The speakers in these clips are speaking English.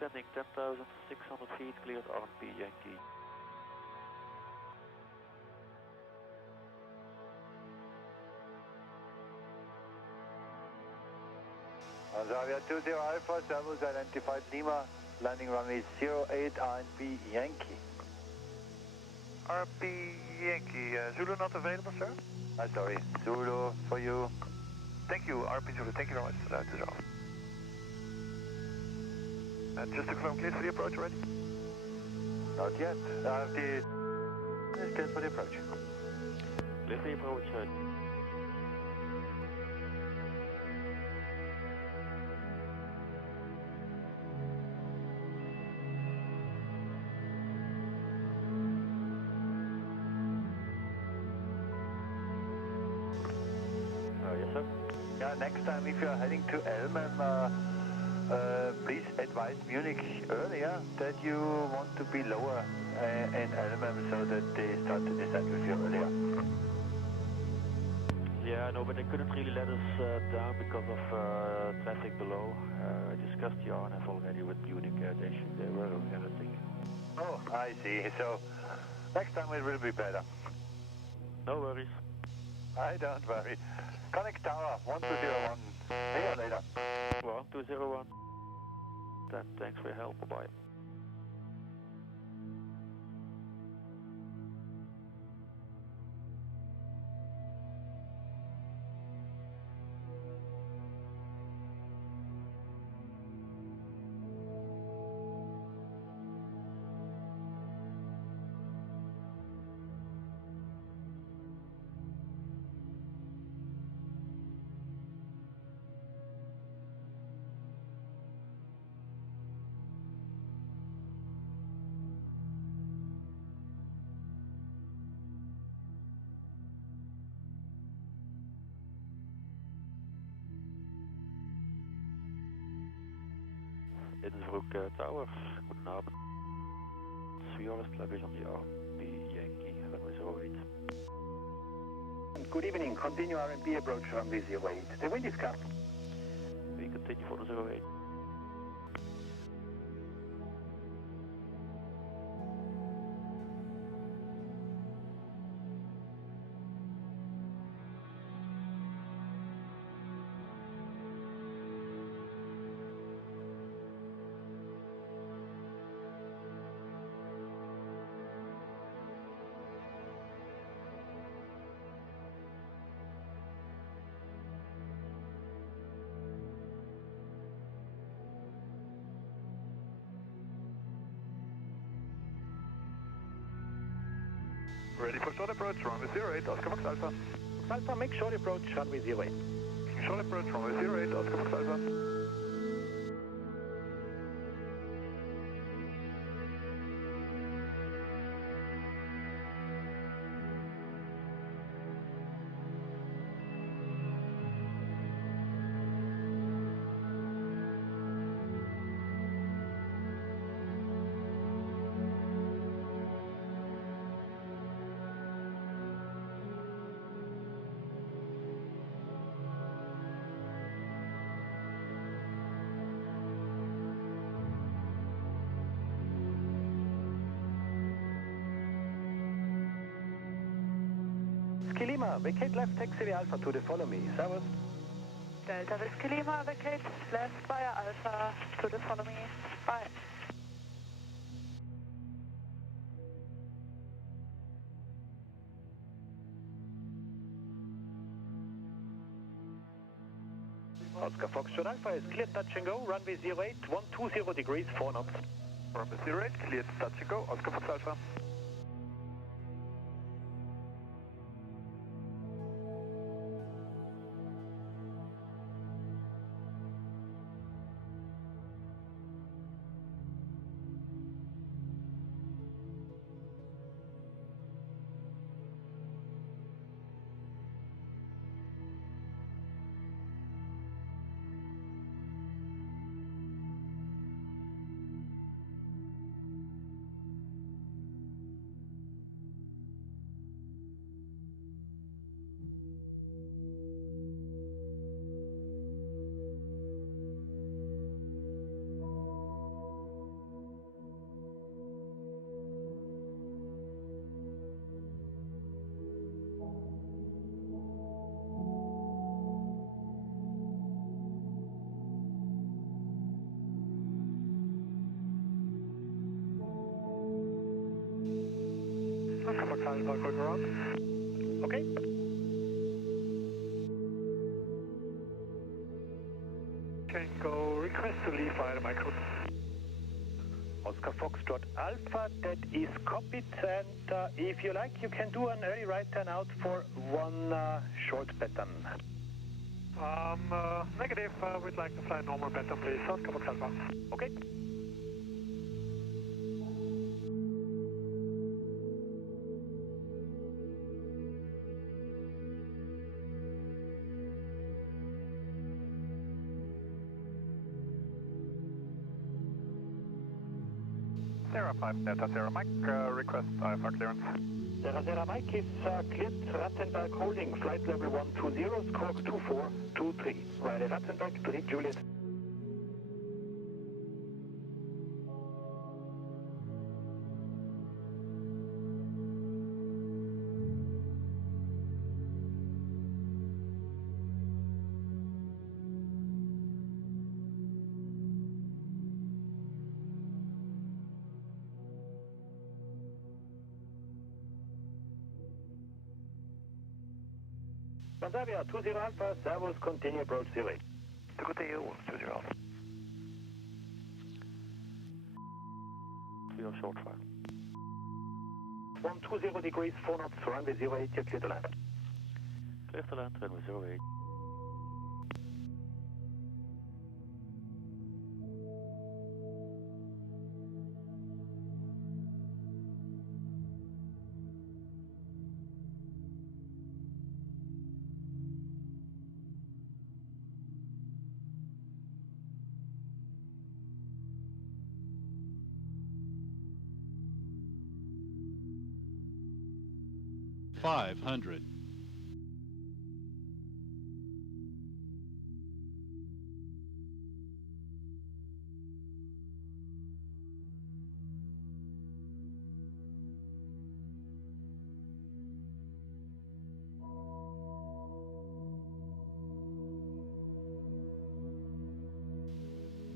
descending 10,600 feet, cleared RNP Yankee. Transavia 20 Alpha, Servus identified Lima, landing runway 08 RNP Yankee. RNP Yankee, Zulu not available, sir? Sorry, Zulu for you. Thank you, RNP Zulu, thank you very much for that as well. Just to confirm, clear for the approach already? Not yet. The is clear for the approach. Clear for the approach. Yes, sir. Yeah, next time if you are heading to Elmen, please advise Munich earlier that you want to be lower in Elmen so that they start to descend with you earlier. Yeah, I know, but they couldn't really let us down because of traffic below. I discussed the RNF already with Munich. They were aware, I think. Oh, I see. So next time it will be better. No worries. I don't worry. Connect Tower 1201. See you later. 1201. Then thanks for your help. Bye-bye. Innsbruck Tower, guten Abend. 3 hours luggage on the RNP Yankee, runway 08. Good evening, continue RNP approach runway 08. The wind is calm. We continue for the 08. Ready for short approach, runway 08, Oscar Fox Alpha. Alpha, make short approach runway 08. Short approach, runway 08, Oscar Fox Alpha. Whiskey Lima, vacate left, taxi Alpha to the follow me. Servus. Delta Whiskey Lima, vacate left via Alpha to the follow me. Bye. Oscar Foxtrot Alpha is cleared touch and go, runway 08, 120 degrees, 4 knots. Runway 08, cleared touch and go, Oscar Fox Alpha. Oscar Fox Alpha going around. Okay. Can go request to leave via the micro. Oscar Foxtrot Alpha, that is copied, and if you like, you can do an early right turn out for one short pattern. Negative, we'd like to fly normal pattern, please. Oscar Fox Alpha. Okay. Sierra 5 Delta Sierra Mike, request Alpha clearance. Sierra Mike is cleared, Ratzenberg holding, flight level 120, squawk 2423. Via Ratzenberg, 3 Juliet. Transavia 20 Alpha, Servus, continue approach 08. Good to you, 20 Alpha. 3 short fire. 120 degrees, 4 knots, runway 08, you're clear to land. Clear to land, runway 08. $500.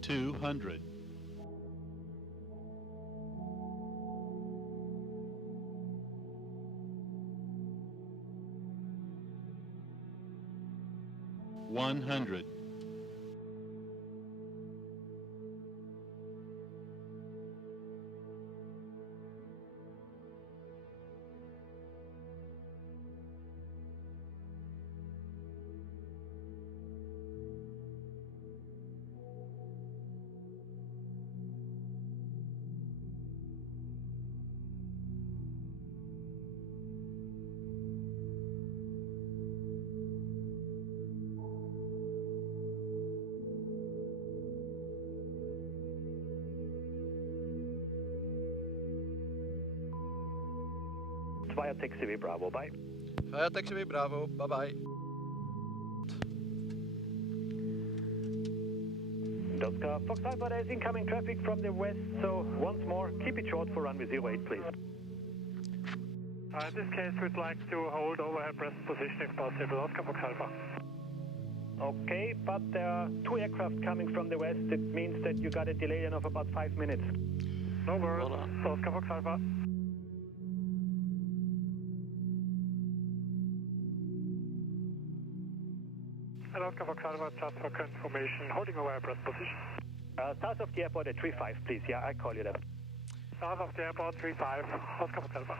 $200. $100. Via taxiway Bravo, bye. Via taxiway Bravo, bye-bye. Oscar Fox Alpha, there is incoming traffic from the west, so once more, keep it short for runway 08, please. In this case, we'd like to hold overhead present position if possible, Oscar Fox Alpha. Okay, but there are 2 aircraft coming from the west. It means that you got a delay of about 5 minutes. No worries, Oscar Fox Alpha. And Oscar Fox Alpha, just for confirmation, holding overhead present position. South of the airport at 35, please. Yeah, I call you that. South of the airport, 35, Oscar Fox Alpha.